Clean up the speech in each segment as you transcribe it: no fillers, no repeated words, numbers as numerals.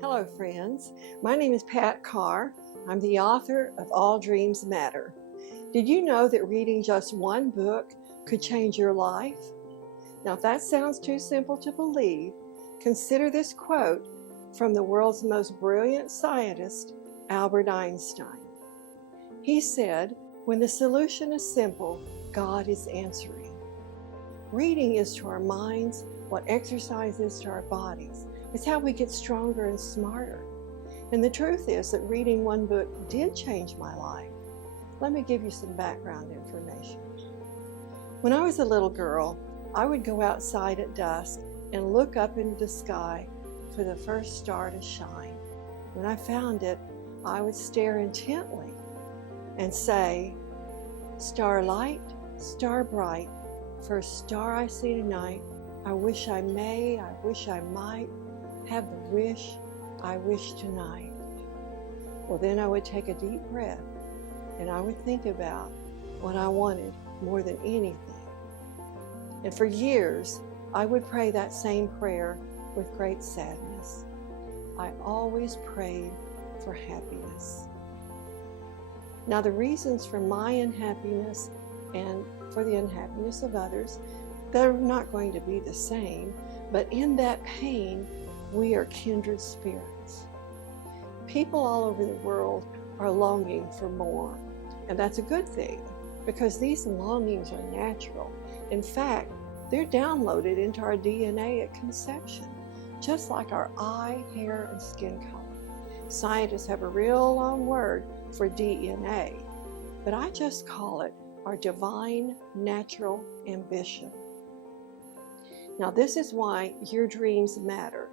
Hello, friends. My name is Pat Carr. I'm the author of All Dreams Matter. Did you know that reading just one book could change your life? Now, if that sounds too simple to believe, consider this quote from the world's most brilliant scientist, Albert Einstein. He said, "When the solution is simple, God is answering." Reading is to our minds what exercise is to our bodies. It's how we get stronger and smarter. And the truth is that reading one book did change my life. Let me give you some background information. When I was a little girl, I would go outside at dusk and look up into the sky for the first star to shine. When I found it, I would stare intently and say, "Star light, star bright, first star I see tonight, I wish I may, I wish I might, have the wish I wish tonight." Well, then I would take a deep breath and I would think about what I wanted more than anything. And for years, I would pray that same prayer with great sadness. I always prayed for happiness. Now, the reasons for my unhappiness and for the unhappiness of others, they're not going to be the same, but in that pain, we are kindred spirits. People all over the world are longing for more, and that's a good thing because these longings are natural. In fact, they're downloaded into our DNA at conception, just like our eye, hair, and skin color. Scientists have a real long word for DNA, but I just call it our divine natural ambition. Now, this is why your dreams matter.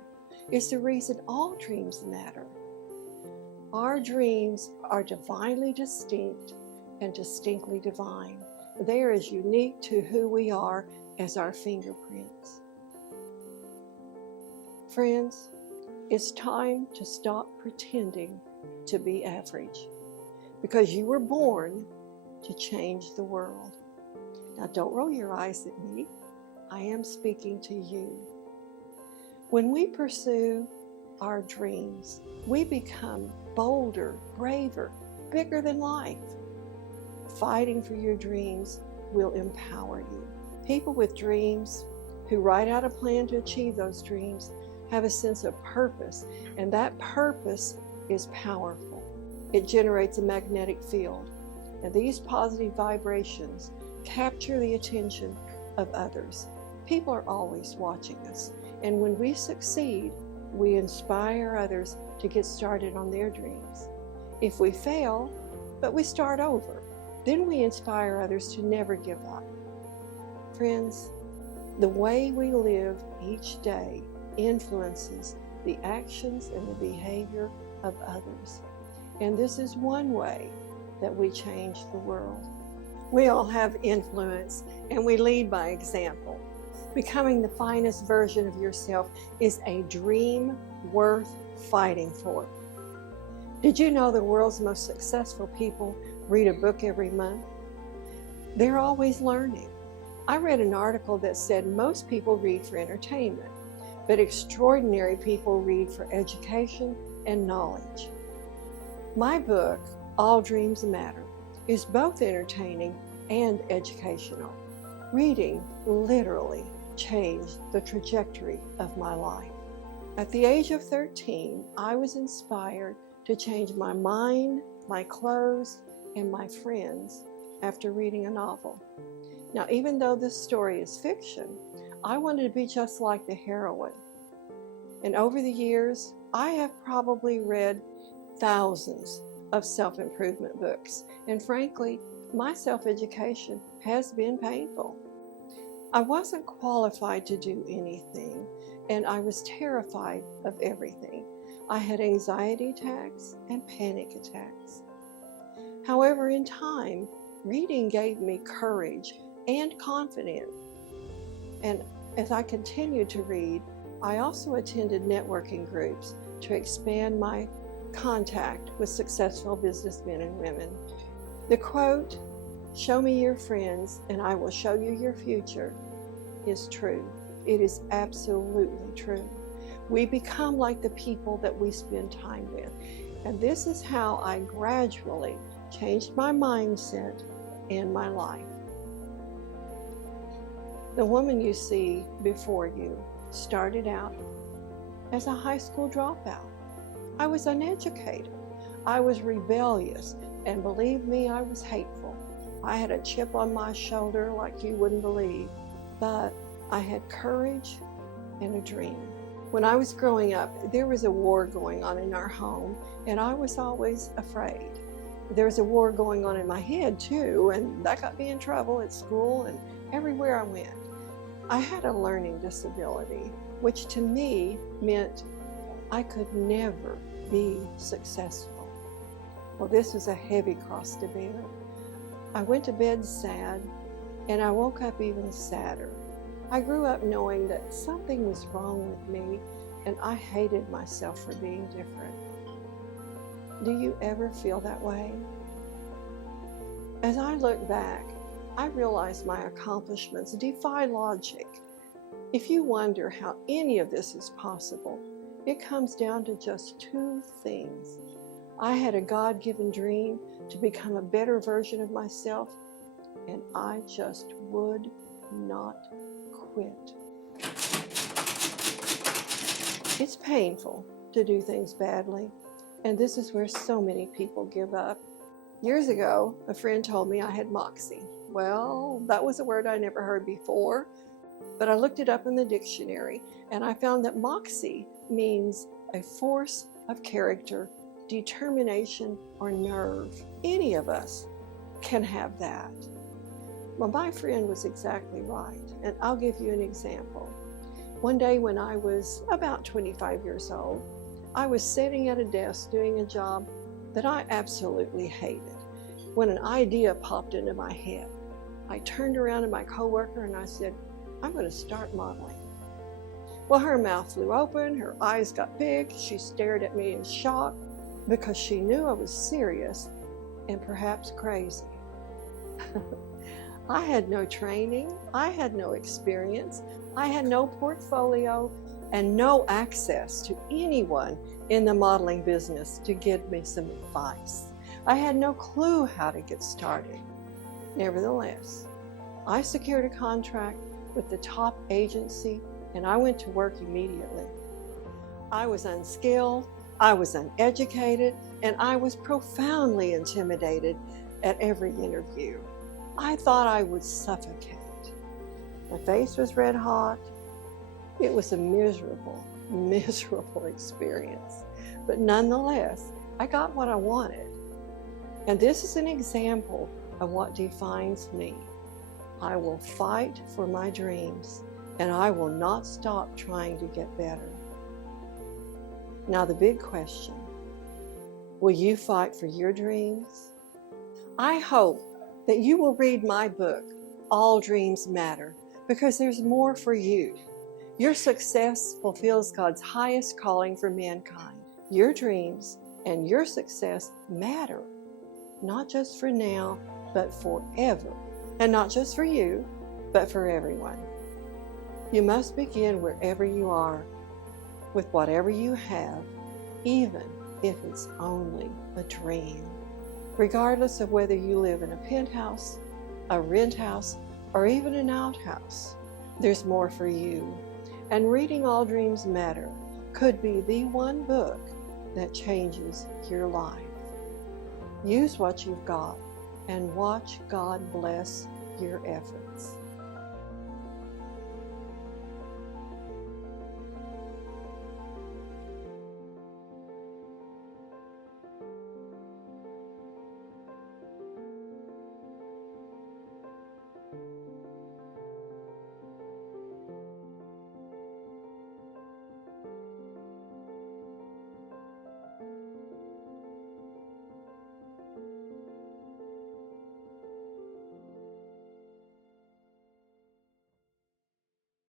It's the reason all dreams matter. Our dreams are divinely distinct and distinctly divine. They are as unique to who we are as our fingerprints. Friends, it's time to stop pretending to be average because you were born to change the world. Now, don't roll your eyes at me. I am speaking to you. When we pursue our dreams, we become bolder, braver, bigger than life. Fighting for your dreams will empower you. People with dreams who write out a plan to achieve those dreams have a sense of purpose, and that purpose is powerful. It generates a magnetic field, and these positive vibrations capture the attention of others. People are always watching us, and when we succeed, we inspire others to get started on their dreams. If we fail, but we start over, then we inspire others to never give up. Friends, the way we live each day influences the actions and the behavior of others. And this is one way that we change the world. We all have influence, and we lead by example. Becoming the finest version of yourself is a dream worth fighting for. Did you know the world's most successful people read a book every month? They're always learning. I read an article that said most people read for entertainment, but extraordinary people read for education and knowledge. My book, All Dreams Matter, is both entertaining and educational. Reading literally changed the trajectory of my life. At the age of 13, I was inspired to change my mind, my clothes, and my friends after reading a novel. Now, even though this story is fiction, I wanted to be just like the heroine. And over the years, I have probably read thousands of self-improvement books. And frankly, my self-education has been painful. I wasn't qualified to do anything, and I was terrified of everything. I had anxiety attacks and panic attacks. However, in time, reading gave me courage and confidence. And as I continued to read, I also attended networking groups to expand my contact with successful businessmen and women. The quote, "Show me your friends and I will show you your future," is true. It is absolutely true. We become like the people that we spend time with. And this is how I gradually changed my mindset in my life. The woman you see before you started out as a high school dropout. I was uneducated. I was rebellious. And believe me, I was hateful. I had a chip on my shoulder like you wouldn't believe. But I had courage and a dream. When I was growing up, there was a war going on in our home, and I was always afraid. There was a war going on in my head too, and that got me in trouble at school and everywhere I went. I had a learning disability, which to me meant I could never be successful. Well, this was a heavy cross to bear. I went to bed sad, and I woke up even sadder. I grew up knowing that something was wrong with me, and I hated myself for being different. Do you ever feel that way? As I look back, I realize my accomplishments defy logic. If you wonder how any of this is possible, it comes down to just two things. I had a God-given dream to become a better version of myself, and I just would not quit. It's painful to do things badly, and this is where so many people give up. Years ago, a friend told me I had moxie. Well, that was a word I never heard before, but I looked it up in the dictionary, and I found that moxie means a force of character, determination, or nerve. Any of us can have that. Well, my friend was exactly right, and I'll give you an example. One day when I was about 25 years old, I was sitting at a desk doing a job that I absolutely hated when an idea popped into my head. I turned around to my coworker and I said, I'm going to start modeling. Well, her mouth flew open, her eyes got big, she stared at me in shock because she knew I was serious and perhaps crazy. I had no training, I had no experience, I had no portfolio, and no access to anyone in the modeling business to give me some advice. I had no clue how to get started. Nevertheless, I secured a contract with the top agency and I went to work immediately. I was unskilled, I was uneducated, and I was profoundly intimidated at every interview. I thought I would suffocate. My face was red hot. It was a miserable, miserable experience. But nonetheless, I got what I wanted. And this is an example of what defines me. I will fight for my dreams, and I will not stop trying to get better. Now the big question, will you fight for your dreams? I hope that you will read my book, All Dreams Matter, because there's more for you. Your success fulfills God's highest calling for mankind. Your dreams and your success matter, not just for now, but forever. And not just for you, but for everyone. You must begin wherever you are, with whatever you have, even if it's only a dream. Regardless of whether you live in a penthouse, a rent house, or even an outhouse, there's more for you. And reading All Dreams Matter could be the one book that changes your life. Use what you've got and watch God bless your efforts.